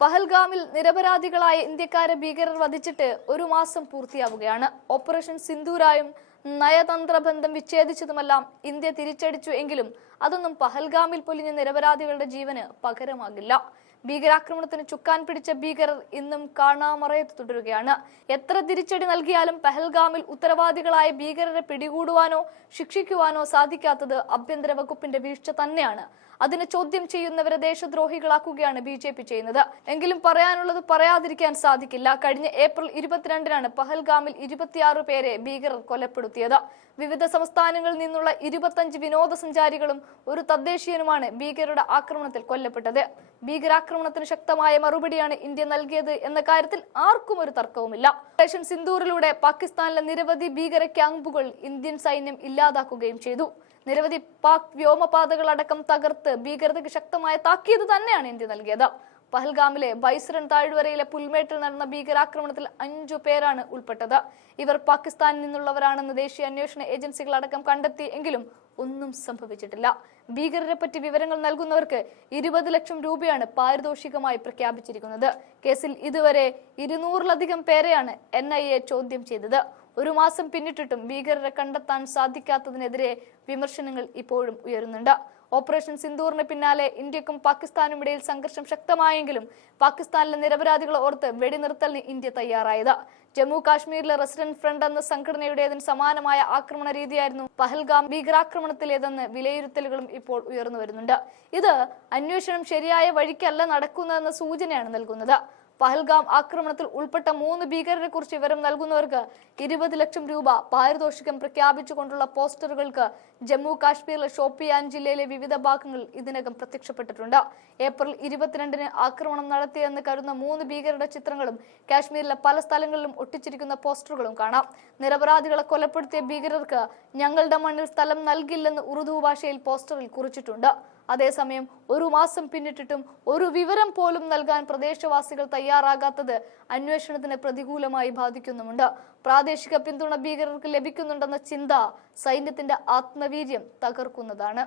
പഹൽഗാമിൽ നിരപരാധികളായ ഇന്ത്യക്കാരെ ഭീകരർ വധിച്ചിട്ട് ഒരു മാസം പൂർത്തിയാവുകയാണ്. ഓപ്പറേഷൻ സിന്ദൂരായും നയതന്ത്ര ബന്ധം വിച്ഛേദിച്ചതുമെല്ലാം ഇന്ത്യ തിരിച്ചടിച്ചു എങ്കിലും അതൊന്നും പഹൽഗാമിൽ പൊലിഞ്ഞ നിരപരാധികളുടെ ജീവന് പകരമാകില്ല. ഭീകരാക്രമണത്തിന് ചുക്കാൻ പിടിച്ച ഭീകരർ ഇന്നും കാണാമറയത്ത് തുടരുകയാണ്. എത്ര തിരിച്ചടി നൽകിയാലും പഹൽഗാമിൽ ഉത്തരവാദികളായ ഭീകരരെ പിടികൂടുവാനോ ശിക്ഷിക്കുവാനോ സാധിക്കാത്തത് ആഭ്യന്തര വകുപ്പിന്റെ വീഴ്ച തന്നെയാണ്. അതിനെ ചോദ്യം ചെയ്യുന്നവരെ ദേശദ്രോഹികളാക്കുകയാണ് BJP ചെയ്യുന്നത്. എങ്കിലും പറയാനുള്ളത് പറയാതിരിക്കാൻ സാധിക്കില്ല. കഴിഞ്ഞ ഏപ്രിൽ 22-നാണ് പഹൽഗാമിൽ 26 പേരെ ഭീകരർ കൊലപ്പെടുത്തിയത്. വിവിധ സംസ്ഥാനങ്ങളിൽ നിന്നുള്ള 25 വിനോദസഞ്ചാരികളും ഒരു തദ്ദേശീയനുമാണ് ഭീകരരുടെ ആക്രമണത്തിൽ കൊല്ലപ്പെട്ടത്. ഭീകരാക്രമണത്തിന് ശക്തമായ മറുപടിയാണ് ഇന്ത്യ നൽകിയത് എന്ന കാര്യത്തിൽ ആർക്കും ഒരു തർക്കവുമില്ല. ഓപ്പറേഷൻ സിന്ദൂറിലൂടെ പാകിസ്ഥാനിലെ നിരവധി ഭീകര ക്യാമ്പുകൾ ഇന്ത്യൻ സൈന്യം ഇല്ലാതാക്കുകയും ചെയ്തു. നിരവധി പാക് വ്യോമപാതകളടക്കം തകർത്ത് ഭീകരതയ്ക്ക് ശക്തമായ താക്കീത് തന്നെയാണ് ഇന്ത്യ നൽകിയത്. പഹൽഗാമിലെ ബൈസരൻ താഴ്വരയിലെ പുൽമേട്ടിൽ നടന്ന ഭീകരാക്രമണത്തിൽ 5 പേരാണ് ഉൾപ്പെട്ടത്. ഇവർ പാകിസ്ഥാനിൽ നിന്നുള്ളവരാണെന്ന് ദേശീയ അന്വേഷണ ഏജൻസികൾ അടക്കം കണ്ടെത്തി എങ്കിലും ഒന്നും സംഭവിച്ചിട്ടില്ല. ഭീകരരെ പറ്റി വിവരങ്ങൾ നൽകുന്നവർക്ക് 20 ലക്ഷം രൂപയാണ് പാരിതോഷികമായി പ്രഖ്യാപിച്ചിരിക്കുന്നത്. കേസിൽ ഇതുവരെ 200-ലധികം പേരെയാണ് NIA ചോദ്യം ചെയ്തത്. ഒരു മാസം പിന്നിട്ടിട്ടും ഭീകരരെ കണ്ടെത്താൻ സാധിക്കാത്തതിനെതിരെ വിമർശനങ്ങൾ ഇപ്പോഴും ഉയരുന്നുണ്ട്. ഓപ്പറേഷൻ സിന്ദൂറിന് പിന്നാലെ ഇന്ത്യക്കും പാകിസ്ഥാനും ഇടയിൽ സംഘർഷം ശക്തമായെങ്കിലും പാകിസ്ഥാനിലെ നിരപരാധികളെ ഓർത്ത് വെടിനിർത്തലിന് ഇന്ത്യ തയ്യാറായത്. ജമ്മു കാശ്മീരിലെ റെസിഡന്റ് ഫ്രണ്ട് എന്ന സംഘടനയുടേതിന് സമാനമായ ആക്രമണ രീതിയായിരുന്നു പഹൽഗാം ഭീകരാക്രമണത്തിലേതെന്ന് വിലയിരുത്തലുകളും ഇപ്പോൾ ഉയർന്നു വരുന്നുണ്ട്. ഇത് അന്വേഷണം ശരിയായ വഴിക്കല്ല നടക്കുന്നതെന്ന സൂചനയാണ് നൽകുന്നത്. പഹൽഗാം ആക്രമണത്തിൽ ഉൾപ്പെട്ട 3 ഭീകരരെ കുറിച്ച് വിവരം നൽകുന്നവർക്ക് 20 ലക്ഷം രൂപ പാരിതോഷികം പ്രഖ്യാപിച്ചുകൊണ്ടുള്ള പോസ്റ്ററുകൾക്ക് ജമ്മു കാശ്മീരിലെ ഷോപ്പിയാൻ ജില്ലയിലെ വിവിധ ഭാഗങ്ങളിൽ ഇതിനകം പ്രത്യക്ഷപ്പെട്ടിട്ടുണ്ട്. ഏപ്രിൽ 22-ന് ആക്രമണം നടത്തിയെന്ന് കരുതുന്ന 3 ഭീകരരുടെ ചിത്രങ്ങളും കാശ്മീരിലെ പല സ്ഥലങ്ങളിലും ഒട്ടിച്ചിരിക്കുന്ന പോസ്റ്ററുകളും കാണാം. നിരപരാധികളെ കൊലപ്പെടുത്തിയ ഭീകരർക്ക് ഞങ്ങളുടെ മണ്ണിൽ സ്ഥലം നൽകില്ലെന്ന് ഉറുദു ഭാഷയിൽ പോസ്റ്ററിൽ കുറിച്ചിട്ടുണ്ട്. അതേസമയം ഒരു മാസം പിന്നിട്ടിട്ടും ഒരു വിവരം പോലും നൽകാൻ പ്രദേശവാസികൾ തയ്യാറാകാത്തത് അന്വേഷണത്തിന് പ്രതികൂലമായി ബാധിക്കുന്നുമുണ്ട്. പ്രാദേശിക പിന്തുണ ഭീകരർക്ക് ലഭിക്കുന്നുണ്ടെന്ന ചിന്ത സൈന്യത്തിന്റെ ആത്മവീര്യം തകർക്കുന്നതാണ്.